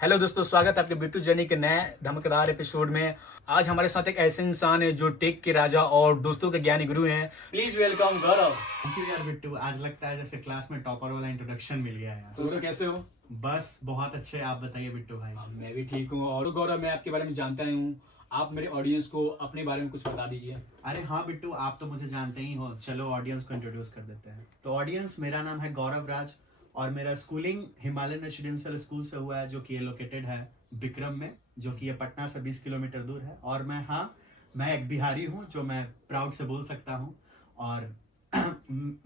Hello दोस्तों, स्वागत है आपके बिट्टू जर्नी के नए धमाकेदार एपिसोड में। आज हमारे साथ एक ऐसे इंसान है जो टेक के राजा और दोस्तों के ज्ञानी गुरु हैं। Please welcome Gaurav. Thank you यार बिट्टू। आज लगता है जैसे क्लास में टॉपर वाला इंट्रोडक्शन मिल गया यार। तो गौरव कैसे हो? बस बहुत अच्छे। आप बताइए बिट्टू भाई। मैं भी ठीक हूँ। और तो गौरव, मैं आपके बारे में जानता ही हूँ, आप मेरे ऑडियंस को अपने बारे में कुछ बता दीजिए। अरे हाँ बिट्टू, आप तो मुझे जानते ही हो। चलो ऑडियंस को इंट्रोड्यूस कर देते हैं। तो ऑडियंस, मेरा नाम है गौरव राज और मेरा स्कूलिंग हिमालयन रेसिडेंशियल स्कूल से हुआ है, जो कि ये लोकेटेड है विक्रम में, जो कि ये पटना से 20 किलोमीटर दूर है। और मैं एक बिहारी हूँ, जो मैं प्राउड से बोल सकता हूँ। और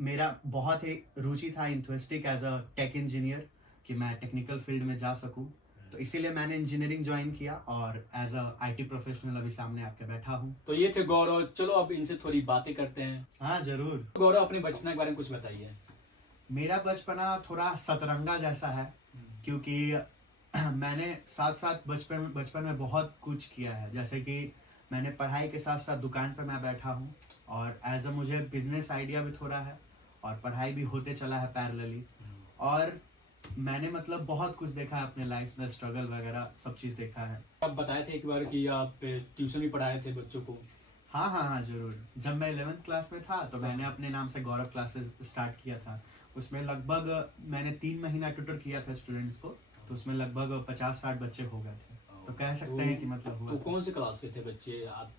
मेरा बहुत ही रुचि था इंथुस्टिक एज अ टेक इंजीनियर, कि मैं टेक्निकल फील्ड में जा सकूं। तो इसीलिए मैंने इंजीनियरिंग ज्वाइन किया और एज अ आईटी प्रोफेशनल अभी सामने आपके बैठा हूँ। तो ये थे गौरव। चलो अब इनसे थोड़ी बातें करते हैं। हाँ जरूर। गौरव, अपने बचपन के बारे में कुछ बताइए। मेरा बचपना थोड़ा सतरंगा जैसा है, क्योंकि मैंने साथ साथ बचपन में बहुत कुछ किया है। जैसे कि मैंने पढ़ाई के साथ साथ दुकान पर मैं बैठा हूँ, और एज अ मुझे बिजनेस आइडिया भी थोड़ा है, और पढ़ाई भी होते चला है पैरेलली। और मैंने मतलब बहुत कुछ देखा है अपने लाइफ में, स्ट्रगल वगैरह सब चीज़ देखा है। आप बताए थे एक बार कि आप ट्यूशन भी पढ़ाए थे बच्चों को। हाँ जरूर। जब मैं 11th क्लास में था तो मैंने अपने नाम से गौरव क्लासेस स्टार्ट किया था। उसमें लगभग मैंने 3 महीना ट्यूटर किया था स्टूडेंट्स को, तो उसमें लगभग 50-60 बच्चे हो गए थे। तो कह सकते हैं कि मतलब हुआ। तो कौन से क्लास के थे बच्चे आप?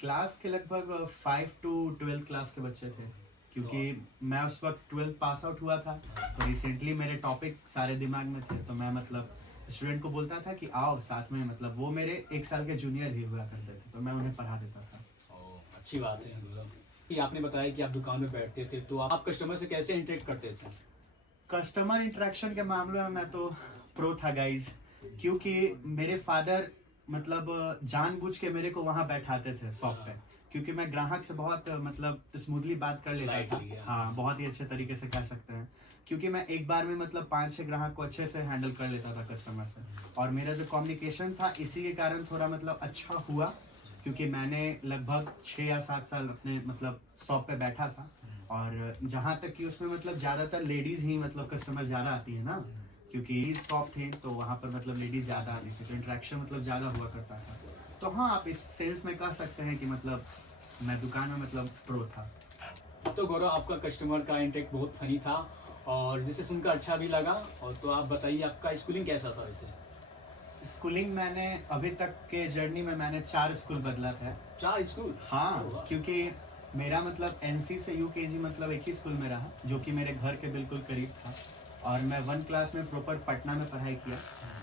क्लास के लगभग 5 to 12 क्लास के बच्चे थे, क्योंकि मैं उस वक्त 12 पास आउट हुआ था। तो रिसेंटली मेरे टॉपिक सारे दिमाग में थे, तो मैं मतलब स्टूडेंट को बोलता था कि आओ साथ में। मतलब वो मेरे 1 साल के जूनियर ही हुआ करते थे, तो मैं उन्हें पढ़ा देता था। अच्छी बात है गौरव। कि आपने बताया कि आप दुकान में बैठते थे, तो आप कस्टमर से कैसे इंटरेक्ट करते थे? कस्टमर इंटरेक्शन के मामले में मैं तो प्रो था गाइज, क्योंकि मेरे फादर मतलब जानबूझ के मेरे को वहां बैठाते थे शॉप पे, क्योंकि मैं ग्राहक से बहुत मतलब स्मूथली बात कर लेता था। हाँ, बहुत ही अच्छे तरीके से कह सकते हैं, क्योंकि मैं एक बार में मतलब 5-6 ग्राहक को अच्छे से हैंडल कर लेता था कस्टमर से। और मेरा जो कम्युनिकेशन था इसी के कारण थोड़ा मतलब अच्छा हुआ, क्योंकि मैंने लगभग 6 या 7 साल अपने मतलब शॉप पे बैठा था। और जहाँ तक कि उसमें मतलब ज़्यादातर लेडीज़ ही मतलब कस्टमर ज़्यादा आती है ना, क्योंकि शॉप थे तो वहाँ पर मतलब लेडीज़ ज़्यादा आती थी, तो इंटरेक्शन मतलब ज़्यादा हुआ करता था। तो हाँ, आप इस सेंस में कह सकते हैं कि मतलब मैं दुकान में मतलब प्रो था। तो गौरव, आपका कस्टमर का इंटरेक्ट बहुत फनी था और जिसे सुनकर अच्छा भी लगा। और तो आप बताइए, आपका स्कूलिंग कैसा था वैसे? स्कूलिंग मैंने अभी तक के जर्नी में मैंने 4 स्कूल बदला था। 4 स्कूल? हाँ, क्योंकि मेरा मतलब NC से UKG मतलब एक ही स्कूल में रहा, जो कि मेरे घर के बिल्कुल करीब था। और मैं 1 क्लास में प्रॉपर पटना में पढ़ाई किया,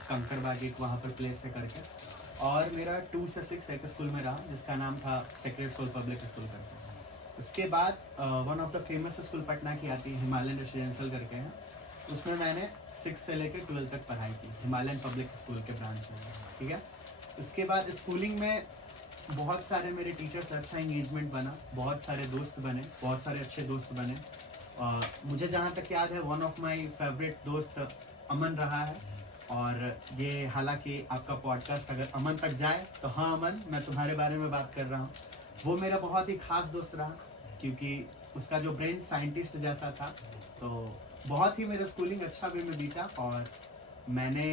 कंकड़बाग एक वहाँ पर प्लेस है करके। और मेरा 2 से 6 एक स्कूल में रहा, जिसका नाम था सेक्रेड सोल पब्लिक स्कूल करके। उसके बाद one of the famous school Patna की आती है, हिमालयन रेसिडेंशियल करके है। उसमें मैंने 6 से लेकर 12 तक पढ़ाई की, हिमालयन पब्लिक स्कूल के ब्रांच में। ठीक है। उसके बाद स्कूलिंग में बहुत सारे मेरे टीचर्स, अच्छा इंगेजमेंट बना, बहुत सारे दोस्त बने, बहुत सारे अच्छे दोस्त बने। मुझे जहाँ तक याद है, वन ऑफ माय फेवरेट दोस्त अमन रहा है। और ये हालांकि आपका पॉडकास्ट अगर अमन तक जाए तो हाँ अमन, मैं तुम्हारे बारे में बात कर रहा हूँ। वो मेरा बहुत ही खास दोस्त रहा, क्योंकि उसका जो ब्रेन साइंटिस्ट जैसा था। तो बहुत ही मेरा स्कूलिंग अच्छा वे में बीता, और मैंने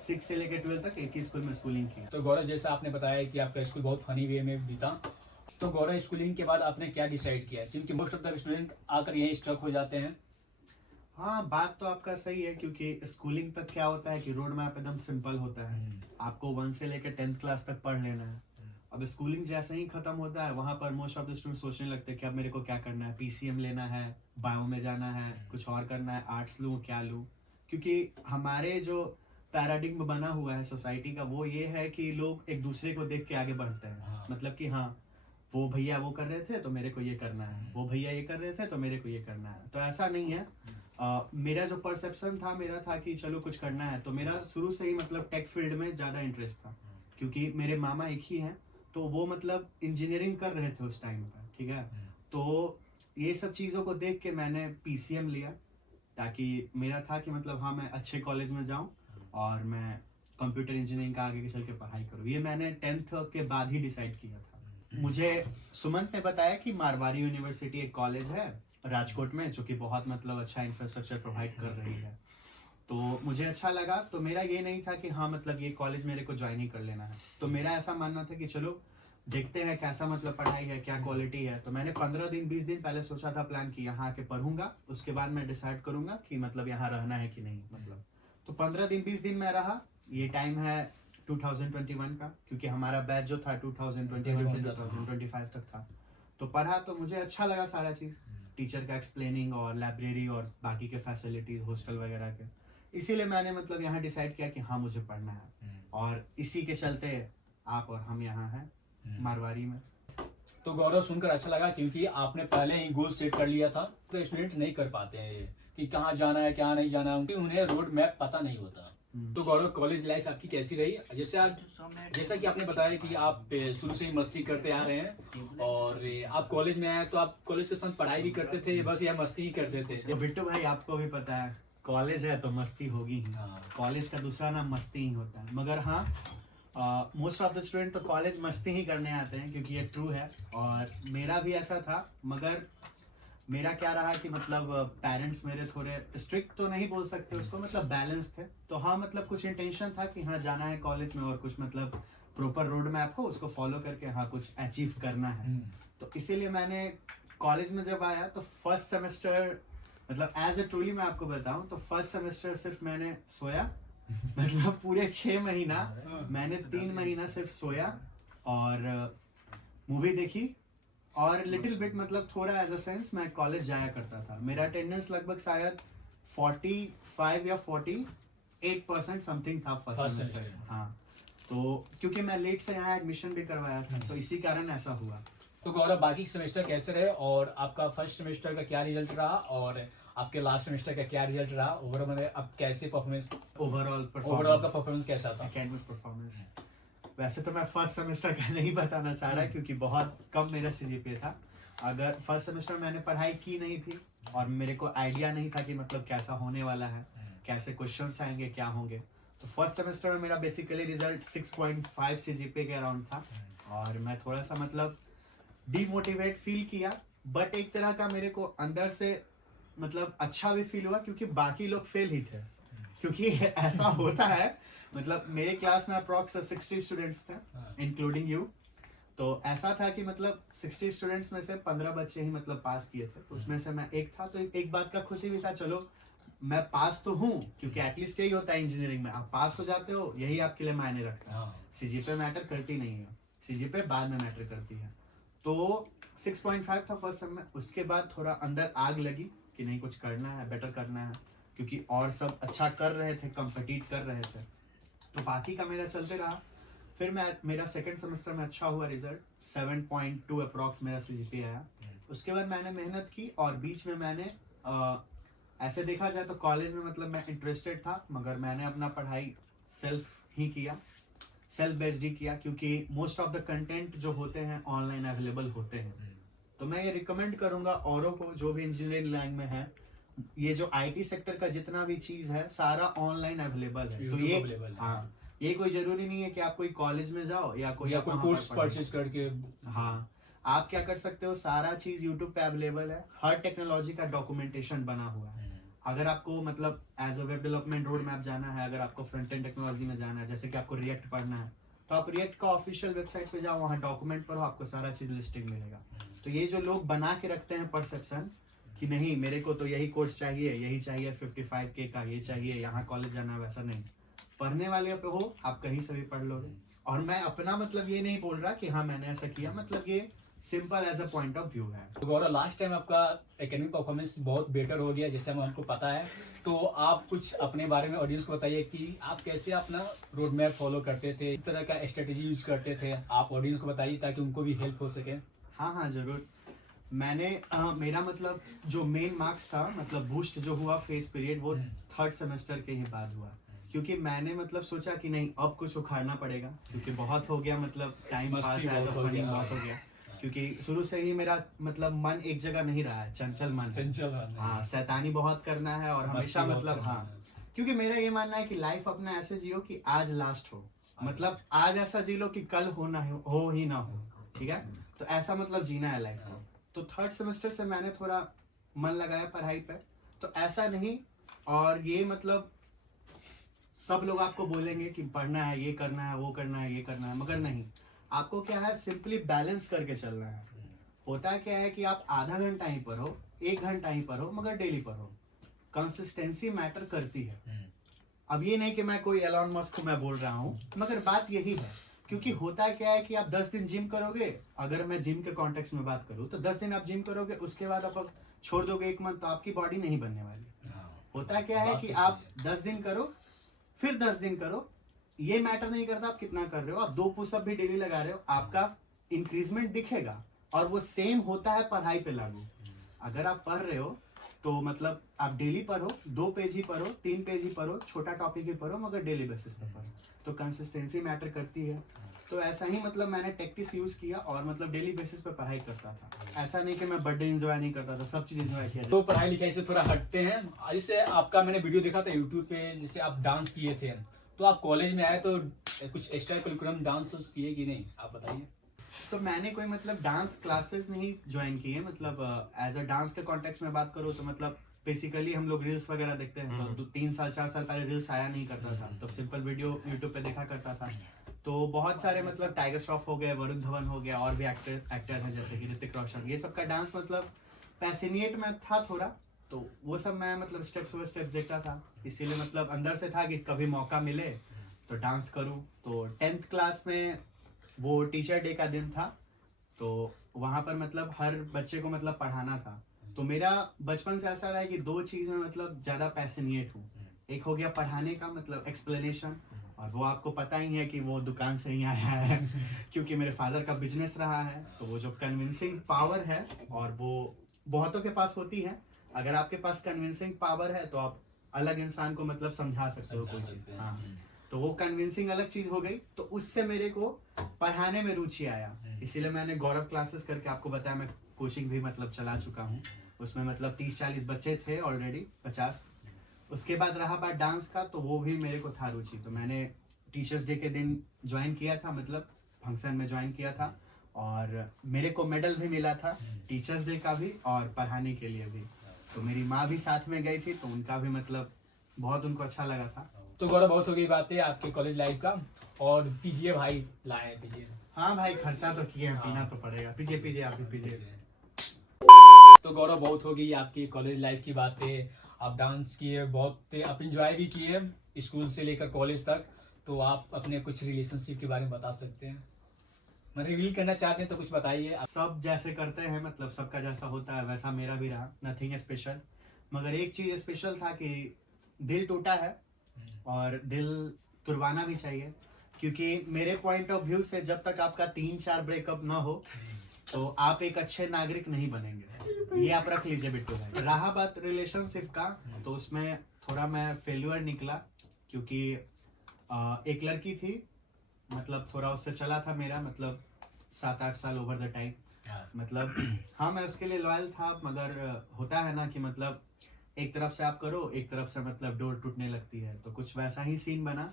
6 से लेकर 12 तक एक ही स्कूल में स्कूलिंग की। तो गौरव, जैसा आपने बताया कि आपका स्कूल बहुत फनी वे में बीता, तो गौरव स्कूलिंग के बाद आपने क्या डिसाइड किया? क्योंकि मोस्ट ऑफ द स्टूडेंट आकर यहीं स्ट्रक हो जाते हैं। हाँ, बात तो आपका सही है, क्योंकि स्कूलिंग तक क्या होता है कि रोड मैप एकदम सिंपल होता है। आपको 1 से लेकर 10th क्लास तक पढ़ लेना है। अब स्कूलिंग जैसे ही खत्म होता है, वहां पर मोस्ट ऑफ द स्टूडेंट सोचने लगते हैं कि अब मेरे को क्या करना है, PCM लेना है, बायो में जाना है, कुछ और करना है, आर्ट्स लूँ क्या लूँ। क्योंकि हमारे जो पैराडिग्म बना हुआ है सोसाइटी का, वो ये है कि लोग एक दूसरे को देख के आगे बढ़ते हैं। मतलब कि हाँ, वो भैया वो कर रहे थे तो मेरे को ये करना है, वो भैया ये कर रहे थे तो मेरे को ये करना है। तो ऐसा नहीं है। मेरा जो परसेप्शन था, मेरा था कि चलो कुछ करना है। तो मेरा शुरू से ही मतलब टेक फील्ड में ज़्यादा इंटरेस्ट था, क्योंकि मेरे मामा एक ही हैं, तो वो मतलब इंजीनियरिंग कर रहे थे उस टाइम पर। ठीक है। तो ये सब चीज़ों को देख के मैंने PCM लिया, ताकि मेरा था कि मतलब हाँ, मैं अच्छे कॉलेज में जाऊँ और मैं कंप्यूटर इंजीनियरिंग का आगे चल के पढ़ाई करूँ। ये मैंने 10th के बाद ही डिसाइड किया था। मुझे सुमंत ने बताया कि मारवाड़ी यूनिवर्सिटी एक कॉलेज है राजकोट में, जो कि बहुत मतलब अच्छा इंफ्रास्ट्रक्चर प्रोवाइड कर रही है। तो मुझे अच्छा लगा। तो मेरा ये नहीं था कि हाँ मतलब ये कॉलेज मेरे को ज्वाइन ही कर लेना है, तो मेरा ऐसा मानना था कि चलो देखते हैं कैसा मतलब पढ़ाई है, क्या क्वालिटी है। तो मैंने 15 दिन 20 दिन पहले सोचा था, प्लान कि यहाँ आके पढ़ूंगा, उसके बाद मैं डिसाइड करूंगा कि मतलब यहाँ रहना है कि नहीं मतलब। तो 15 दिन 20 दिन मैं रहा। ये टाइम है 2021 का, क्योंकि हमारा बैच जो था 2021 से 2025 तक था। तो पढ़ा तो मुझे अच्छा लगा सारा चीज़, टीचर का एक्सप्लेनिंग और लाइब्रेरी और बाकी के फैसिलिटीज हॉस्टल वगैरह के। इसीलिए मैंने मतलब यहाँ डिसाइड किया कि हाँ मुझे पढ़ना है, और इसी के चलते आप और हम यहाँ हैं मारवाड़ी में। तो गौरव सुनकर अच्छा लगा, क्योंकि आपने पहले ही गोल सेट कर लिया था। तो स्टूडेंट नहीं कर पाते हैं ये कि कहाँ जाना है क्या नहीं जाना है, क्योंकि उन्हें रोड मैप पता नहीं होता। तो गौरव, कॉलेज लाइफ आपकी कैसी रही? जैसा कि आपने बताया कि आप शुरू से ही मस्ती करते आ रहे हैं, और आप कॉलेज में आए तो आप कॉलेज के साथ पढ़ाई भी करते थे, बस या मस्ती ही करते थे? तो बिट्टू भाई आपको भी पता है कॉलेज है तो मस्ती होगी ही। कॉलेज का दूसरा नाम मस्ती ही होता है। मगर हाँ, मोस्ट ऑफ द स्टूडेंट तो कॉलेज मस्ती ही करने आते हैं, क्योंकि ये ट्रू है। और मेरा भी ऐसा था, मगर मेरा क्या रहा कि मतलब पेरेंट्स मेरे थोड़े स्ट्रिक्ट तो नहीं बोल सकते उसको, मतलब बैलेंस थे। तो हाँ मतलब कुछ इंटेंशन था कि हाँ जाना है कॉलेज में, और कुछ मतलब प्रॉपर रोड मैप हो उसको फॉलो करके हाँ कुछ अचीव करना है। तो इसीलिए मैंने कॉलेज में जब आया तो फर्स्ट सेमेस्टर मतलब एज ए ट्रूली मैं आपको बताऊं तो फर्स्ट सेमेस्टर सिर्फ मैंने सोया मतलब पूरे 6 महीना मैंने 3 महीना सिर्फ सोया और मूवी देखी, और लिटिल बिट मतलब थोड़ा एज अ सेंस मैं कॉलेज जाया करता था। मेरा अटेंडेंस लगभग शायद 45 या 48% समथिंग था फर्स्ट सेमेस्टर। हाँ, तो क्योंकि मैं लेट से यहाँ एडमिशन भी करवाया था, तो इसी कारण ऐसा हुआ। तो गौरव, बाकी सेमेस्टर कैसे रहे, और आपका फर्स्ट सेमेस्टर का क्या रिजल्ट रहा, और आपके लास्ट सेमेस्टर का क्या रिजल्ट रहा? ओवरऑल में अब कैसे परफॉर्मेंस, ओवरऑल का परफॉर्मेंस कैसा था? एकेडमिक परफॉर्मेंस वैसे तो मैं फर्स्ट सेमेस्टर का नहीं बताना चाह रहा, क्योंकि बहुत कम मेरा सीजीपीए था। अगर फर्स्ट सेमेस्टर मैंने पढ़ाई की नहीं थी और मेरे को आइडिया नहीं था कि मतलब कैसा होने वाला है, कैसे क्वेश्चंस आएंगे, क्या होंगे, तो फर्स्ट सेमेस्टर में मेरा बेसिकली रिजल्ट 6.5 सीजीपीए के अराउंड था। और मैं थोड़ा सा मतलब डीमोटिवेट फील किया, बट एक तरह का मेरे को अंदर से मतलब अच्छा भी फील हुआ, क्योंकि बाकी लोग फेल ही थे। क्योंकि ऐसा होता है, मतलब मेरे क्लास में अप्रॉक्स 60 स्टूडेंट्स थे इंक्लूडिंग यू। तो ऐसा था कि मतलब 60 स्टूडेंट्स में से 15 बच्चे ही मतलब पास किए थे, उसमें से मैं एक था। तो एक बात का खुशी भी था, चलो मैं पास तो हूँ, क्योंकि एटलीस्ट यही होता है इंजीनियरिंग में, आप पास हो जाते हो यही आपके लिए मायने रखता है। सीजीपीए मैटर करती नहीं है, सीजीपीए बाद में मैटर करती है। तो 6.5 था फर्स्ट सेम में। उसके बाद थोड़ा अंदर आग लगी कि नहीं कुछ करना है, बेटर करना है, क्योंकि और सब अच्छा कर रहे थे, कंपीट कर रहे थे। तो बाकी का मेरा चलते रहा। फिर मेरा सेकंड सेमेस्टर में अच्छा हुआ रिजल्ट, 7.2 अप्रॉक्स मेरा सीजीपीए आया। उसके बाद मैंने मेहनत की, और बीच में मैंने ऐसे देखा जाए तो कॉलेज में मतलब मैं इंटरेस्टेड था, मगर मैंने अपना पढ़ाई सेल्फ ही किया, सेल्फ बेस्ड ही किया, क्योंकि मोस्ट ऑफ द कंटेंट जो होते हैं ऑनलाइन अवेलेबल होते हैं। तो मैं ये रिकमेंड करूंगा औरों को जो भी इंजीनियरिंग लाइन में है, ये जो आईटी सेक्टर का जितना भी चीज है सारा ऑनलाइन अवेलेबल है। तो ये हाँ, ये कोई जरूरी नहीं है कि आप कोई कॉलेज में जाओ या कोई कोर्स परचेज करके। हाँ, आप क्या कर सकते हो, सारा चीज यूट्यूब पे अवेलेबल है, हर टेक्नोलॉजी का डॉक्यूमेंटेशन बना हुआ है। अगर आपको मतलब as a web development road map जाना है, अगर आपको फ्रंट एंड टेक्नोलॉजी में जाना है, जैसे कि आपको रिएक्ट पढ़ना है, तो आप रिएक्ट का ऑफिशियल वेबसाइट पे जाओ, वहाँ डॉक्यूमेंट पढ़ो, आपको सारा चीज लिस्टिंग मिलेगा। तो ये जो लोग बना के रखते हैं परसेप्शन कि नहीं मेरे को तो यही कोर्स चाहिए, यही चाहिए 55K का, ये चाहिए, यहाँ कॉलेज जाना, वैसा नहीं। पढ़ने वाले पे हो आप कहीं से भी पढ़ लोगे। और मैं अपना मतलब ये नहीं बोल रहा कि हाँ मैंने ऐसा किया, मतलब ये simple as a point of view है। तो गौरव, लास्ट टाइम आपका एकेडमिक परफॉर्मेंस बहुत बेटर हो गया जैसे हमको पता है, तो आप कुछ अपने बारे में ऑडियंस को बताइए कि आप कैसे अपना रोड मैप फॉलो करते थे, इस तरह का स्ट्रेटेजी यूज करते थे, आप ऑडियंस को बताइए ताकि उनको भी हेल्प हो सके। हाँ जरूर। मैंने मेरा मतलब जो मेन मार्क्स था, मतलब बूस्ट जो हुआ फेस पीरियड, वो थर्ड सेमेस्टर के ही बाद हुआ, क्योंकि मैंने मतलब सोचा कि नहीं अब कुछ उखाड़ना पड़ेगा, क्योंकि बहुत हो गया, मतलब time pass as a funny बहुत हो गया। क्योंकि शुरू से ही मेरा मतलब मन एक जगह नहीं रहा है, चंचल मन है। हाँ, शैतानी बहुत करना है और हमेशा मतलब हाँ, क्योंकि मेरा ये मानना है कि लाइफ अपना ऐसे जियो कि आज लास्ट हो, मतलब आज ऐसा जी लो कि कल हो ही ना हो, ठीक है। तो ऐसा मतलब जीना है लाइफ को। तो थर्ड सेमेस्टर से मैंने थोड़ा मन लगाया पढ़ाई पे, तो ऐसा नहीं। और ये मतलब सब लोग आपको बोलेंगे कि पढ़ना है, ये करना है, वो करना है, ये करना है, मगर नहीं, आपको क्या है, सिंपली बैलेंस करके चलना है। होता क्या है कि आप आधा घंटा ही पढ़ो, 1 घंटा ही पढ़ो, मगर डेली पढ़ो। कंसिस्टेंसी मैटर करती है। अब ये नहीं कि मैं कोई एलॉन मस्क को मैं बोल रहा हूँ, मगर बात यही है। क्योंकि होता क्या है कि आप 10 दिन जिम करोगे, अगर मैं जिम के कॉन्टेक्स्ट में बात करूँ तो 10 दिन आप जिम करोगे, उसके बाद आप छोड़ दोगे 1 मंथ, तो आपकी बॉडी नहीं बनने वाली। होता क्या है कि आप 10 दिन करो, फिर 10 दिन करो, ये मैटर नहीं करता आप कितना कर रहे हो, आप 2 पुशअप भी डेली लगा रहे हो, आपका इंक्रीजमेंट दिखेगा। और वो सेम होता है पढ़ाई पे लागू। अगर आप पढ़ रहे हो तो मतलब आप डेली पढ़ो, 2 पेज ही पढ़ो, 3 पेज ही पढ़ो, छोटा टॉपिक ही पढ़ो, मगर डेली बेसिस पे पढ़ो, तो कंसिस्टेंसी मैटर करती है। तो ऐसा ही मतलब मैंने टैक्टिक्स यूज किया और मतलब डेली बेसिस पे पढ़ाई करता था। ऐसा नहीं कि मैं बर्थडे एंजॉय नहीं करता था, सब चीज एंजॉय किया। तो पढ़ाई लिखाई से थोड़ा हटते हैं, जैसे आपका मैंने वीडियो देखा था यूट्यूब पे, जैसे आप डांस किए थे, तो आप कॉलेज में आए तो कुछ एक्स्ट्रा करिकुलम डांस किए कि नहीं, आप बताइए। तो मैंने कोई मतलब डांस क्लासेस नहीं ज्वाइन किए, मतलब एज अ डांस के कॉन्टेक्स्ट में बात करूँ तो मतलब बेसिकली हम लोग रील्स वगैरह देखते हैं, तो 3 साल 4 साल पहले रील्स आया नहीं करता था, तो सिंपल वीडियो यूट्यूब पे देखा करता था। तो बहुत सारे मतलब टाइगर श्रॉफ हो गए, वरुण धवन हो गया, और भी एक्टर हैं जैसे कि ऋतिक रोशन, ये सब का डांस मतलब पैसिनेट में था थोड़ा, तो वो सब मैं मतलब स्टेप्स बाय स्टेप्स देखता था। इसीलिए मतलब अंदर से था कि कभी मौका मिले तो डांस करूं। तो 10th क्लास में वो टीचर डे का दिन था, तो वहां पर मतलब हर बच्चे को मतलब पढ़ाना था। तो मेरा बचपन से ऐसा रहा है कि 2 चीज में मतलब ज्यादा पैशनेट हूँ। एक हो गया पढ़ाने का, मतलब एक्सप्लेनेशन, और वो आपको पता ही है कि वो दुकान से ही आया है क्योंकि मेरे फादर का बिजनेस रहा है। तो वो जो कन्विंसिंग पावर है, और वो बहुतों के पास होती है, अगर आपके पास कन्विंसिंग पावर है तो आप अलग इंसान को मतलब समझा सकते हो कुछ। हाँ, तो वो कन्विंसिंग अलग चीज हो गई, तो उससे मेरे को पढ़ाने में रुचि आया। इसीलिए मैंने गौरव क्लासेस करके, आपको बताया मैं कोचिंग भी मतलब चला चुका हूँ, उसमें मतलब 30-40 बच्चे थे ऑलरेडी, 50। उसके बाद रहा बात डांस का, तो वो भी मेरे को था रुचि, तो मैंने टीचर्स डे के दिन ज्वाइन किया था, मतलब फंक्शन में ज्वाइन किया था, और मेरे को मेडल भी मिला था टीचर्स डे का भी और पढ़ाने के लिए भी। तो मेरी माँ भी साथ में गई थी, तो उनका भी मतलब बहुत उनको अच्छा लगा था। तो गौरव, बहुत हो गई बातें आपके कॉलेज लाइफ का, और पीजिए भाई, लाए पीजिए। हाँ भाई, खर्चा तो किए हैं, पीना तो पड़ेगा। पीजिए पीजिए, आप भी पीजिए। तो गौरव, बहुत हो गई आपकी कॉलेज लाइफ की बातें, आप डांस किए, बहुत आप इंजॉय भी किए स्कूल से लेकर कॉलेज तक। तो आप अपने कुछ रिलेशनशिप के बारे में बता सकते हैं, मैं रिवील करना चाहते हैं तो कुछ बताइए। सब जैसे करते हैं, मतलब सबका जैसा होता है वैसा मेरा भी रहा, नथिंग स्पेशल। मगर एक चीज स्पेशल था कि दिल टूटा है, और दिल तुड़वाना भी चाहिए, क्योंकि मेरे पॉइंट ऑफ व्यू से जब तक आपका 3-4 ब्रेकअप ना हो तो आप एक अच्छे नागरिक नहीं बनेंगे। ये आप रख लीजिए बिट्टू भाई। रहा बात रिलेशनशिप का, तो उसमें थोड़ा मैं फेल्यूर निकला, क्योंकि एक लड़की थी, मतलब थोड़ा उससे चला था मेरा, मतलब 7-8 साल ओवर द टाइम। मतलब हाँ, मैं उसके लिए लॉयल था, मगर होता है ना कि मतलब एक तरफ से आप करो, एक तरफ से मतलब डोर टूटने लगती है, तो कुछ वैसा ही सीन बना।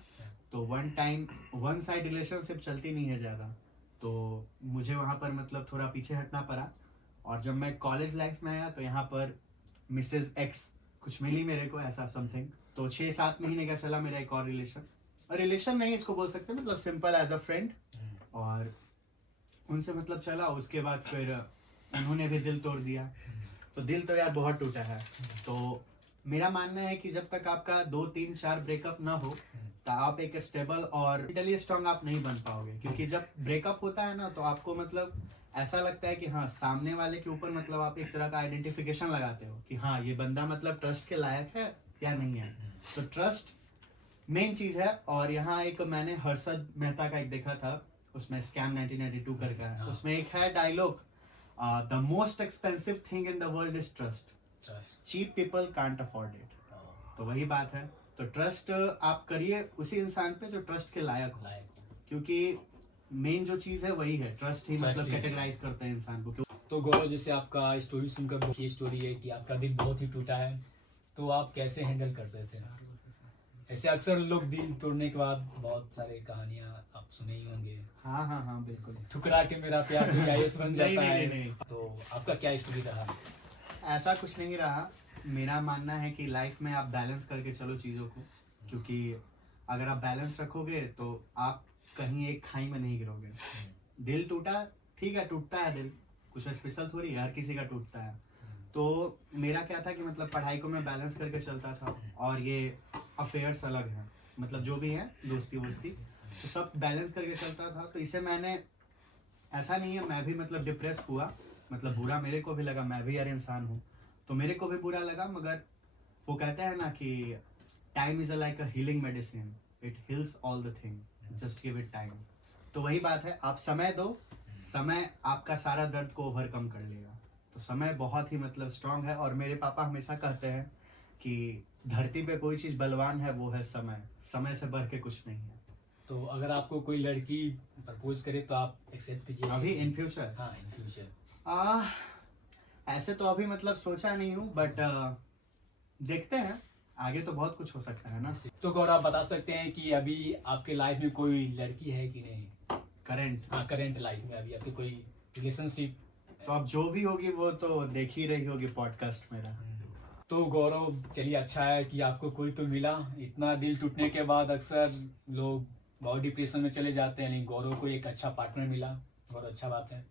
तो वन साइड रिलेशनशिप चलती नहीं है ज़्यादा, तो मुझे वहाँ पर मतलब थोड़ा पीछे हटना पड़ा। और जब मैं कॉलेज लाइफ में आया तो यहाँ पर मिसेज एक्स कुछ मिली मेरे को, ऐसा समथिंग। तो 6-7 महीने का चला मेरा एक और रिलेशन नहीं इसको बोल सकते, मतलब सिंपल एज अ फ्रेंड, और उनसे मतलब चला। उसके बाद फिर उन्होंने भी दिल तोड़ दिया, तो दिल तो यार बहुत टूटा है। तो मेरा मानना है कि जब तक आपका 2-3-4 ब्रेकअप ना हो, तो आप एक स्टेबल और मेंटली स्ट्रांग आप नहीं बन पाओगे। क्योंकि जब ब्रेकअप होता है ना, तो आपको मतलब ऐसा लगता है कि हाँ, सामने वाले के ऊपर मतलब आप एक तरह का आइडेंटिफिकेशन लगाते हो कि हाँ, ये बंदा मतलब ट्रस्ट के लायक है या नहीं है। तो ट्रस्ट मेन चीज है। और यहाँ एक मैंने हर्षद मेहता का एक देखा था, उसमें स्कैम 1992 करके है, उसमें एक है dialogue, the most expensive thing in the world is trust, cheap people can't afford it. तो वही बात है, तो ट्रस्ट आप करिए उसी इंसान पे जो ट्रस्ट के लायक हो, क्योंकि मेन जो चीज है वही है, ट्रस्ट ही मतलब कैटेगराइज करते हैं इंसान को। तो गौरव, जैसे आपका स्टोरी सुनकर ये स्टोरी है कि आपका दिल बहुत ही टूटा है, तो आप कैसे हैंडल करते थे? ऐसे अक्सर लोग दिल तोड़ने के बाद बहुत सारे कहानियां आप सुने ही होंगे। हाँ बिल्कुल। ठुकरा के मेरा प्यार भी आईएएस बन जाता है। नहीं। तो आपका क्या स्टोरी रहा? ऐसा कुछ नहीं रहा। मेरा मानना है कि लाइफ में आप बैलेंस करके चलो चीज़ों को, क्योंकि अगर आप बैलेंस रखोगे तो आप कहीं एक खाई में नहीं गिरोगे। दिल टूटा, ठीक है, टूटता है दिल, कुछ स्पेशल थोड़ी है, हर किसी का टूटता है। तो मेरा क्या था कि मतलब पढ़ाई को मैं बैलेंस करके चलता था, और ये अफेयर्स अलग हैं, मतलब जो भी है दोस्ती वोस्ती, तो सब बैलेंस करके चलता था। तो इसे मैंने, ऐसा नहीं है मैं भी मतलब डिप्रेस हुआ, मतलब बुरा मेरे को भी लगा, मैं भी यार इंसान हूँ, तो मेरे को भी बुरा लगा। मगर वो कहते हैं ना कि time is like a healing medicine, it heels all the thing, just give it time. तो वही बात है, आप समय दो, समय आपका सारा दर्द को ओवरकम कर लेगा। तो समय बहुत ही मतलब स्ट्रांग है, और मेरे पापा हमेशा कहते हैं कि धरती पे कोई चीज बलवान है वो है समय, समय से बढ़ के कुछ नहीं है। तो अगर आपको कोई लड़की प्रपोज करे तो आप एक्सेप्ट कीजिए? अभी इन फ्यूचर हाँ, इन फ्यूचर। ऐसे तो अभी मतलब सोचा नहीं हूँ, बट देखते हैं, आगे तो बहुत कुछ हो सकता है ना। तो गौरव, आप बता सकते हैं कि अभी आपके लाइफ में कोई लड़की है कि नहीं? करंट? हाँ, करेंट लाइफ में अभी आपकी कोई रिलेशनशिप? तो अब जो भी होगी वो तो देख ही रही होगी पॉडकास्ट मेरा। तो गौरव, चलिए, अच्छा है कि आपको कोई तो मिला। इतना दिल टूटने के बाद अक्सर लोग बहुत डिप्रेशन में चले जाते हैं, लेकिन गौरव को एक अच्छा पार्टनर मिला, बहुत अच्छा बात है।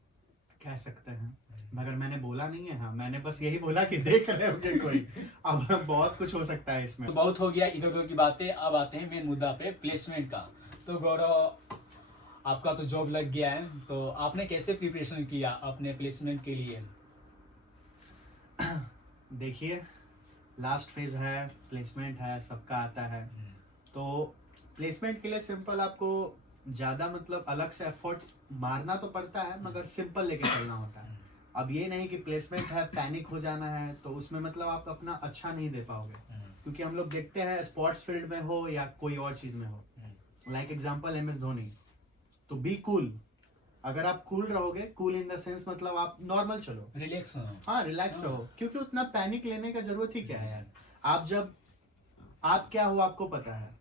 कह सकते हैं, मगर मैंने बोला नहीं है। हाँ, मैंने बस यही बोला कि देख रहे होंगे कोई। अब बहुत कुछ हो सकता है इसमें। तो बहुत हो गया इधर उधर की बातें, अब आते हैं मेन मुद्दा पे, प्लेसमेंट का। तो गौरव, आपका तो जॉब लग गया है, तो आपने कैसे प्रिपरेशन किया अपने प्लेसमेंट के लिए? देखिए, लास्ट फेज है, प्लेसमेंट है, सबका आता है। तो प्लेसमेंट के लिए सिंपल आपको ज़्यादा मतलब अलग से एफर्ट्स मारना तो पड़ता है, मगर सिंपल लेके चलना होता है। अब ये नहीं कि प्लेसमेंट है पैनिक हो जाना है, तो उसमें मतलब आप अपना अच्छा नहीं दे पाओगे, क्योंकि हम लोग देखते हैं स्पोर्ट्स फील्ड में हो या कोई और चीज़ में हो, लाइक एग्जांपल MS धोनी, तो बी कूल। अगर आप कूल रहोगे, कूल इन द सेंस मतलब आप नॉर्मल चलो, रिलैक्स होना। हाँ रिलैक्स रहो, क्योंकि उतना पैनिक लेने का जरूरत ही क्या है यार। आप जब आप क्या हो आपको पता है,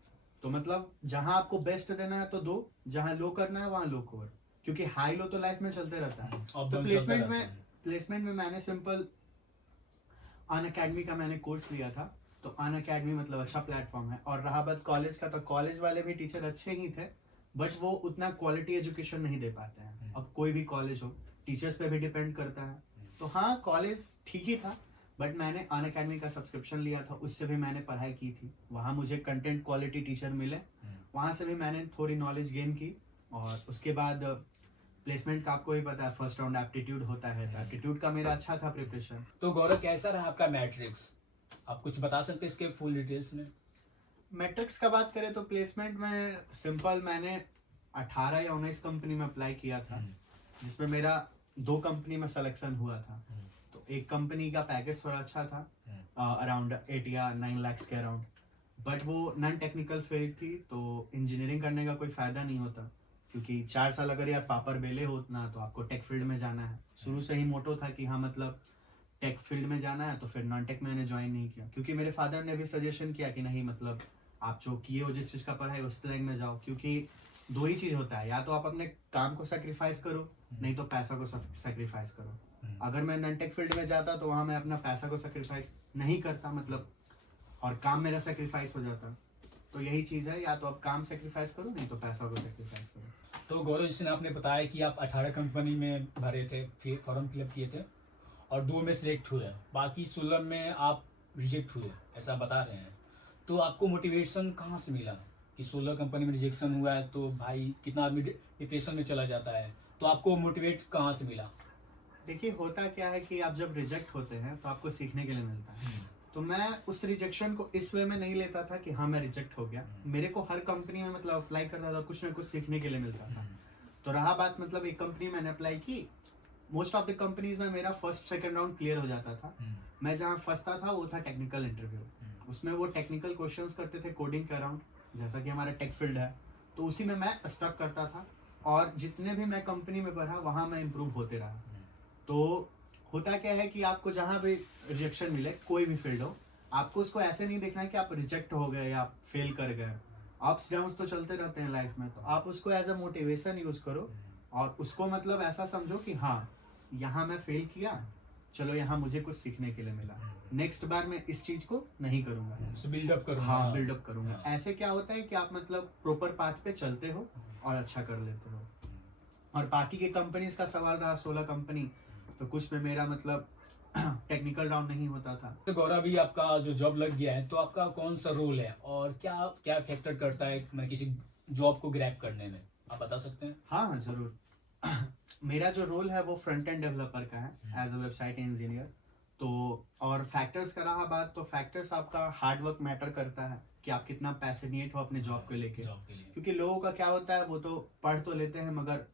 तो मतलब जहां आपको बेस्ट देना है तो दो, जहां लो करना है वहां लो करो, क्योंकि हाई लो तो लाइफ में चलते रहता है। तो प्लेसमेंट में मैंने सिंपल अन अकेडमी का मैंने कोर्स लिया था। तो अन अकेडमी मतलब अच्छा प्लेटफॉर्म है। और रहा बात कॉलेज का, तो कॉलेज वाले भी टीचर अच्छे ही थे, बट वो उतना क्वालिटी एजुकेशन नहीं दे पाते हैं। अब कोई भी कॉलेज हो, टीचर्स पे भी डिपेंड करता है। तो हाँ, कॉलेज ठीक ही था, बट मैंने अन अकेडमी का सब्सक्रिप्शन लिया था, उससे भी मैंने पढ़ाई की थी। वहाँ मुझे कंटेंट क्वालिटी टीचर मिले, वहाँ से भी मैंने थोड़ी नॉलेज गेन की। और उसके बाद प्लेसमेंट का आपको ही पता है, फर्स्ट राउंड एप्टीट्यूड होता है, तो एप्टीट्यूड का मेरा अच्छा था प्रिपरेशन। तो गौरव, कैसा रहा आपका मैट्रिक्स? आप कुछ बता सकते हैं इसके फुल डिटेल्स में? मैट्रिक्स का बात करें तो प्लेसमेंट में सिंपल मैंने 18 या 19 कंपनी में अप्लाई किया था, जिसमें मेरा 2 कंपनी में सिलेक्शन हुआ था। तो एक कंपनी का पैकेज थोड़ा अच्छा था, अराउंड 8 या 9 लाख के अराउंड, बट वो नॉन टेक्निकल फील्ड थी, तो इंजीनियरिंग करने का कोई फायदा नहीं होता, क्योंकि 4 साल अगर यार पापड़ बेले हो उतना, तो आपको टेक फील्ड में जाना है। शुरू से ही मोटो था कि हाँ मतलब टेक फील्ड में जाना है, तो फिर नॉन टेक मैंने ज्वाइन नहीं किया, क्योंकि मेरे फादर ने भी सजेशन किया कि नहीं मतलब आप जो किए हो जिस चीज़ का पढ़ाई उस लाइन में जाओ, क्योंकि 2 ही चीज़ होता है, या तो आप अपने काम को सेक्रीफाइस करो, नहीं तो पैसा को सेक्रीफाइस करो। अगर मैं नॉन टेक फील्ड में जाता तो वहाँ मैं अपना पैसा को सेक्रीफाइस नहीं करता, मतलब, और काम मेरा सेक्रीफाइस हो जाता। तो यही चीज़ है, या तो आप काम सेक्रीफाइस करो, नहीं तो पैसा को सेक्रीफाइस करो। तो गौरव, जिसने आपने बताया कि आप 18 कंपनी में भरे थे, फिर फॉर्म फिलअप किए थे और 2 में सिलेक्ट हुए, बाकी 16 में आप रिजेक्ट हुए, ऐसा बता रहे हैं। तो आपको मोटिवेशन कहाँ से मिला कि 16 कंपनी में रिजेक्शन हुआ है, तो भाई कितना आदमी डिप्रेशन में चला जाता है, तो आपको मोटिवेट कहाँ से मिला? देखिए, होता क्या है कि आप जब रिजेक्ट होते हैं तो आपको सीखने के लिए मिलता है। तो मैं उस रिजेक्शन को इस वे में नहीं लेता था कि हाँ मैं रिजेक्ट हो गया, मेरे को हर कंपनी में मतलब अप्लाई करता था, कुछ ना कुछ सीखने के लिए मिलता था। तो रहा बात मतलब एक कंपनी मैंने अप्लाई की, मोस्ट ऑफ द कंपनीज में मेरा फर्स्ट सेकंड राउंड क्लियर हो जाता था। मैं जहाँ फंसता था वो था टेक्निकल इंटरव्यू। उसमें वो टेक्निकल क्वेश्चंस करते थे कोडिंग के अराउंड, जैसा कि हमारा टेक फील्ड है, तो उसी में मैं स्टक करता था। और जितने भी मैं कंपनी में बढ़ा वहाँ मैं इम्प्रूव होते रहा। तो होता क्या है कि आपको जहाँ भी रिजेक्शन मिले, कोई भी फील्ड हो, आपको उसको ऐसे नहीं देखना है कि आप रिजेक्ट हो गए या फेल कर गए। अप्स डाउन्स तो चलते रहते हैं लाइफ में, तो आप उसको एज अ मोटिवेशन यूज करो, और उसको मतलब ऐसा समझो कि हाँ यहाँ मैं फेल किया, चलो यहाँ मुझे कुछ सीखने के लिए मिला, नेक्स्ट बार मैं इस चीज को नहीं करूंगा, बिल्डअप करूंगा। हाँ बिल्डअप करूंगा। हाँ। ऐसे क्या होता है कि आप मतलब प्रॉपर पाथ पे चलते हो और अच्छा कर लेते हो। और बाकी के कंपनीज का सवाल रहा, 16 कंपनी, तो कुछ में मेरा मतलब टेक्निकल डाउन नहीं होता था। तो गौरव, अभी आपका जो जॉब लग गया है, तो आपका कौन सा रोल है और क्या क्या फैक्टर करता है मैं किसी जॉब को ग्रैब करने में, आप बता सकते हैं? हाँ हाँ जरूर। मेरा जो रोल है वो फ्रंट एंड डेवलपर का है एज अ वेबसाइट इंजीनियर। तो और फैक्टर्स का रहा बात, तो फैक्टर्स आपका हार्ड वर्क मैटर करता है कि आप कितना पैशनेट हो अपने जॉब को लेके। जॉब के लिए। क्योंकि लोगों का क्या होता है, वो तो पढ़ तो लेते हैं मगर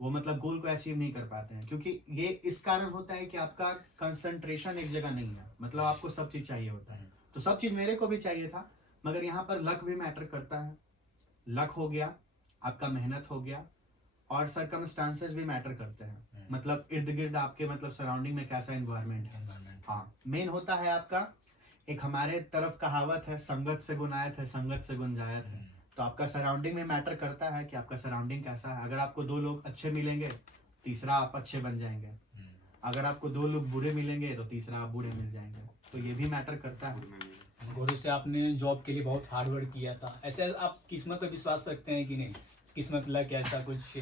वो मतलब गोल को अचीव नहीं कर पाते हैं, क्योंकि ये इस कारण होता है कि आपका कंसंट्रेशन एक जगह नहीं है। मतलब आपको सब चीज चाहिए होता है, तो सब चीज मेरे को भी चाहिए था, मगर यहाँ पर लक भी मैटर करता है। लक हो गया, आपका मेहनत हो गया, और सरकमस्टांसेस भी मैटर करते हैं। मतलब इर्द गिर्द आपके मतलब सराउंडिंग में कैसा एनवायरनमेंट है। हाँ, मेन होता है आपका, एक हमारे तरफ कहावत है, संगत से गुण आयत है, संगत से गुण जायत है। तो आपका सराउंडिंग में मैटर करता है कि आपका सराउंडिंग कैसा है। अगर आपको 2 लोग अच्छे मिलेंगे, तीसरा आप अच्छे बन जाएंगे। अगर आपको 2 लोग बुरे मिलेंगे तो तीसरा आप बुरे मिल जाएंगे। तो ये भी मैटर करता है। गौरव से आपने जॉब के लिए बहुत हार्ड वर्क किया था, ऐसे आप किस्मत पर विश्वास रखते हैं कि नहीं? किस्मत लक ऐसा कुछ?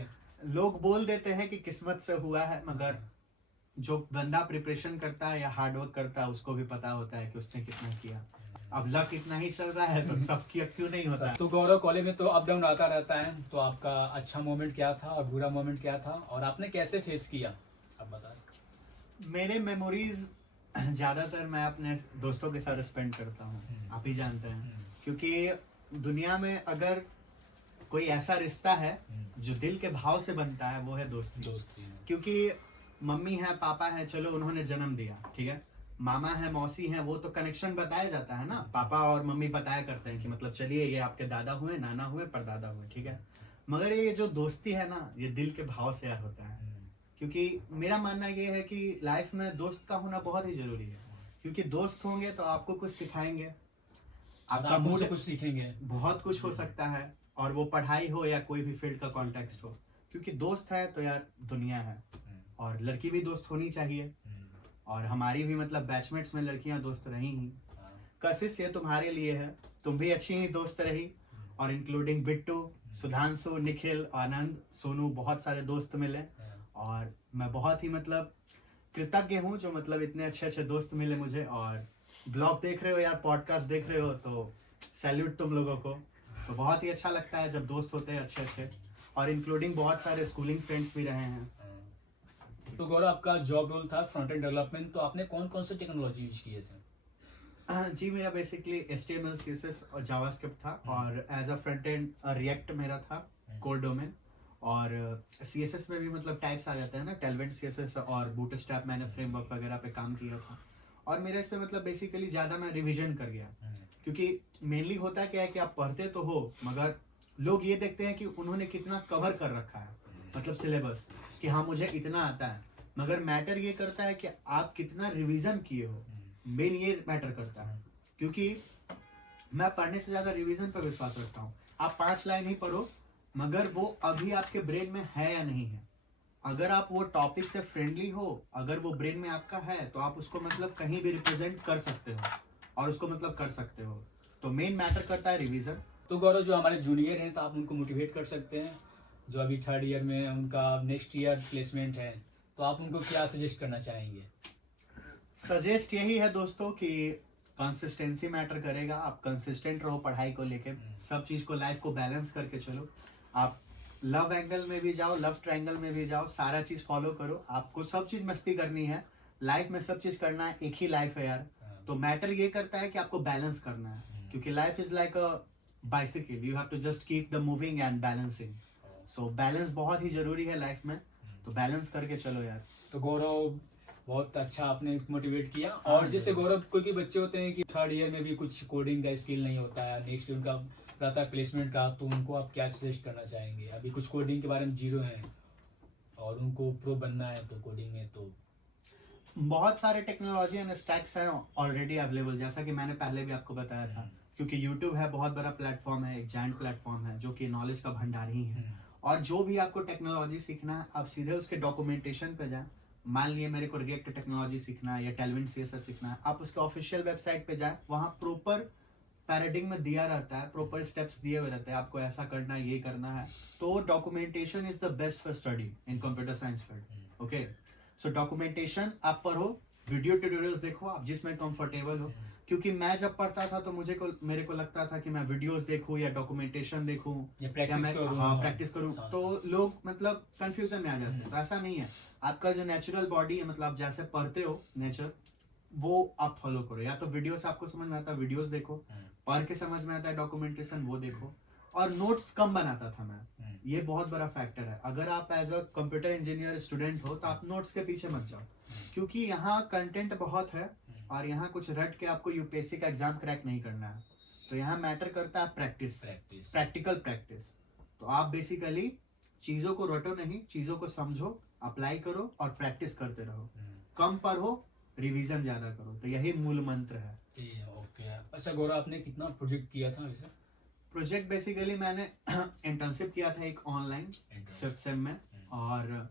लोग बोल देते हैं कि किस्मत से हुआ है, मगर जो बंदा प्रिपरेशन करता है या हार्ड वर्क करता है उसको भी पता होता है कि उसने कितना किया। अब लक इतना ही चल रहा है तो सबकी अब क्यों नहीं होता है। तो गौरव, कॉलेज में तो अप डाउन आता रहता है, तो आपका अच्छा मोमेंट क्या था और बुरा मोमेंट क्या था और आपने कैसे फेस किया, आप बता सकते? मेरे मेमोरीज ज्यादातर मैं अपने दोस्तों के साथ स्पेंड करता हूँ, आप ही जानते हैं। क्योंकि दुनिया में अगर कोई ऐसा रिश्ता है जो दिल के भाव से बनता है, वो है दोस्ती। क्योंकि मम्मी है, पापा है, चलो उन्होंने जन्म दिया, ठीक है। मामा है, मौसी है, वो तो कनेक्शन बताया जाता है ना, पापा और मम्मी बताया करते हैं कि मतलब चलिए ये आपके दादा हुए, नाना हुए, परदादा हुए, ठीक है। मगर ये जो दोस्ती है ना, ये दिल के भाव से यार होता है। क्योंकि मेरा मानना ये है कि लाइफ में दोस्त का होना बहुत ही जरूरी है। क्योंकि दोस्त होंगे तो आपको कुछ सिखाएंगे, आपका मूड कुछ सीखेंगे, बहुत कुछ हो सकता है, और वो पढ़ाई हो या कोई भी फील्ड का कॉन्टेक्स्ट हो। क्योंकि दोस्त है तो यार दुनिया है, और लड़की भी दोस्त होनी चाहिए। और हमारी भी मतलब बैचमेट्स में लड़कियां दोस्त रही ही। कशिश ये तुम्हारे लिए है, तुम भी अच्छी ही दोस्त रही। और इंक्लूडिंग बिट्टू, सुधांशु, निखिल, आनंद, सोनू, बहुत सारे दोस्त मिले। और मैं बहुत ही मतलब कृतज्ञ हूँ जो मतलब इतने अच्छे अच्छे दोस्त मिले मुझे। और ब्लॉग देख रहे हो यार, पॉडकास्ट देख रहे हो, तो सैल्यूट तुम लोगों को। तो बहुत ही अच्छा लगता है जब दोस्त होते हैं अच्छे अच्छे, और इंक्लूडिंग बहुत सारे स्कूलिंग फ्रेंड्स भी रहे हैं। तो गौरव, आपका जॉब रोल था फ्रंट एंड डेवलपमेंट, तो आपने कौन कौन से टेक्नोलॉजी यूज किए थे? जी, मेरा बेसिकली HTML, CSS और जावास्क्रिप्ट था। और as a front end React मेरा था, कोर डोमेन। और CSS में भी मतलब टाइप्स आ जाते हैं ना, टेलवेंट CSS और बूटस्ट्रैप, मैंने फ्रेमवर्क वगैरह पे काम किया था। और मेरा इसमें मतलब बेसिकली ज़्यादा मैं रिवीजन कर गया। क्योंकि मेनली होता क्या है कि आप पढ़ते तो हो, मगर लोग ये देखते हैं कि उन्होंने कितना कवर कर रखा है, मतलब सिलेबस, कि हाँ मुझे इतना आता है। मगर मैटर ये करता है कि आप कितना रिवीजन किए हो, मेन ये मैटर करता है। क्योंकि मैं पढ़ने से ज़्यादा रिवीजन पर विश्वास रखता हूँ। आप 5 लाइन ही पढ़ो, मगर वो अभी आपके ब्रेन में है या नहीं है। अगर आप वो टॉपिक से फ्रेंडली हो, अगर वो ब्रेन में आपका है, तो आप उसको मतलब कहीं भी रिप्रेजेंट कर सकते हो और उसको मतलब कर सकते हो। तो मेन मैटर करता है रिवीजन। तो गौरव, जो हमारे जूनियर हैं, तो आप उनको मोटिवेट कर सकते हैं, जो अभी 3rd ईयर में उनका नेक्स्ट ईयर प्लेसमेंट है, तो आप उनको क्या सजेस्ट करना चाहेंगे? सजेस्ट यही है दोस्तों कि कंसिस्टेंसी मैटर करेगा। आप कंसिस्टेंट रहो पढ़ाई को लेके, सब चीज़ को, लाइफ को बैलेंस करके चलो। आप लव एंगल में भी जाओ, लव ट्रायंगल में भी जाओ, सारा चीज़ फॉलो करो। आपको सब चीज़ मस्ती करनी है लाइफ में, सब चीज़ करना है, एक ही लाइफ है यार। तो मैटर ये करता है कि आपको बैलेंस करना है। क्योंकि life is like a bicycle, you have to just keep the moving and balancing. So balance बहुत ही जरूरी है लाइफ में, तो बैलेंस करके चलो यार। तो गौरव, बहुत अच्छा आपने मोटिवेट किया। और जैसे गौरव, कोई बच्चे होते हैं कि 3rd ईयर में भी कुछ कोडिंग का स्किल नहीं होता है, नेक्स्ट उनका रहता है प्लेसमेंट का, तो उनको आप क्या सजेस्ट करना चाहेंगे? अभी कुछ कोडिंग के बारे में जीरो हैं और उनको प्रो बनना है तो कोडिंग में, तो बहुत सारे टेक्नोलॉजी एंड स्टैक्स हैं ऑलरेडी अवेलेबल, जैसा कि मैंने पहले भी आपको बताया था। क्योंकि यूट्यूब है, बहुत बड़ा प्लेटफॉर्म है, एक जायंट प्लेटफॉर्म है जो कि नॉलेज का भंडार ही है। और जो भी आपको टेक्नोलॉजी सीखना है, आप सीधे उसके डॉक्यूमेंटेशन पे जाएं, मान लिए मेरे को रिएक्ट टेक्नोलॉजी सीखना है या टेलविन सीएसएस सीखना है, आप उसके ऑफिशियल वेबसाइट पे जाए, वहाँ प्रॉपर पैराडिग्म में दिया रहता है, प्रॉपर स्टेप्स दिए हुए रहते हैं, आपको ऐसा करना है, ये करना है। तो documentation is the best for study in computer science field. Okay, so documentation आप पढ़ो, वीडियो ट्यूटोरियल्स देखो आप जिसमें कंफर्टेबल हो, क्योंकि मैं जब पढ़ता था तो मेरे को लगता था कि मैं वीडियोस देखूं या डॉक्यूमेंटेशन देखूं या मैं प्रैक्टिस करूं, तो लोग मतलब कंफ्यूजन में आ जाते हैं। तो ऐसा नहीं है, आपका जो नेचुरल बॉडी है, मतलब आप जैसे पढ़ते हो नेचर, वो आप फॉलो करो। या तो वीडियो से आपको समझ में आता है, वीडियोस देखो, पढ़ के समझ में आता है डॉक्यूमेंटेशन, वो देखो। और नोट्स कम बनाता था मैं, ये बहुत बड़ा फैक्टर है। अगर आप as a computer engineer student हो तो आप नोट्स के पीछे मत जाओ, क्योंकि यहाँ कंटेंट बहुत है और यहाँ कुछ रट के आपको यूपीएससी का एग्जाम क्रैक नहीं करना है। तो यहाँ मैटर करता है प्रैक्टिस, प्रैक्टिकल प्रैक्टिस। तो आप बेसिकली चीजों को रटो नहीं, चीजों को समझो, अप्लाई करो और प्रैक्टिस करते रहो। कम पढ़ो, रिवीजन ज्यादा करो। तो यही मूल मंत्र है। ओके, अच्छा गौरव, आपने कितना प्रोजेक्ट किया था वैसे? प्रोजेक्ट बेसिकली मैंने इंटर्नशिप किया था एक ऑनलाइन 5th सेम में, और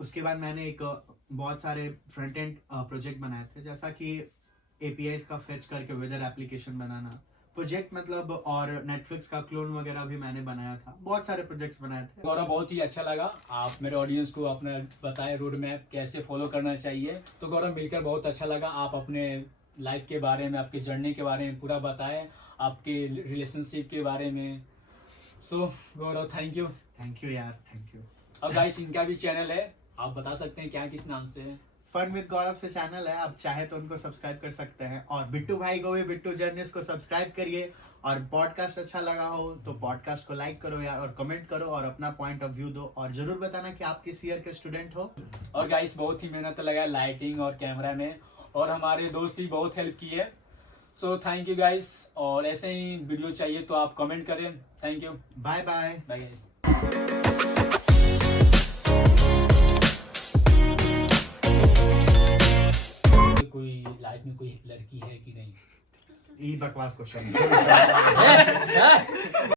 उसके बाद मैंने एक बहुत सारे फ्रंट एंड प्रोजेक्ट बनाए थे, जैसा कि एपीआईज का फेच करके वेदर एप्लीकेशन बनाना प्रोजेक्ट, मतलब, और नेटफ्लिक्स का क्लोन वगैरह भी मैंने बनाया था। बहुत सारे प्रोजेक्ट्स बनाए थे। गौरव, बहुत ही अच्छा लगा आप मेरे ऑडियंस को अपना बताए रोड मैप कैसे फॉलो करना चाहिए। तो गौरव, मिलकर बहुत अच्छा लगा। आप अपने लाइफ के बारे में, आपके जर्नी के बारे में पूरा बताएं, आपके रिलेशनशिप के बारे में। सो गौरव, थैंक यू यार, थैंक यू। अब गाइस, इनका भी चैनल है, आप बता सकते हैं क्या, किस नाम से है? फन विद गौरव से चैनल है, आप चाहे तो उनको सब्सक्राइब कर सकते हैं। और बिट्टू भाई को भी, बिट्टू जर्नीज को सब्सक्राइब करिए। और पॉडकास्ट अच्छा लगा हो तो पॉडकास्ट को लाइक करो यार, और कमेंट करो और अपना पॉइंट ऑफ व्यू दो, और जरूर बताना कि आप किस ईयर के स्टूडेंट हो। और गाइस, बहुत ही मेहनत लगा लाइटिंग और कैमरा में, और हमारे दोस्त भी बहुत हेल्प की है। सो थैंक यू गाइस, और ऐसे ही वीडियो चाहिए तो आप कमेंट करें। Thank you, bye bye bye guys. कोई लाइफ में कोई लड़की है कि नहीं? ये बकवास क्वेश्चन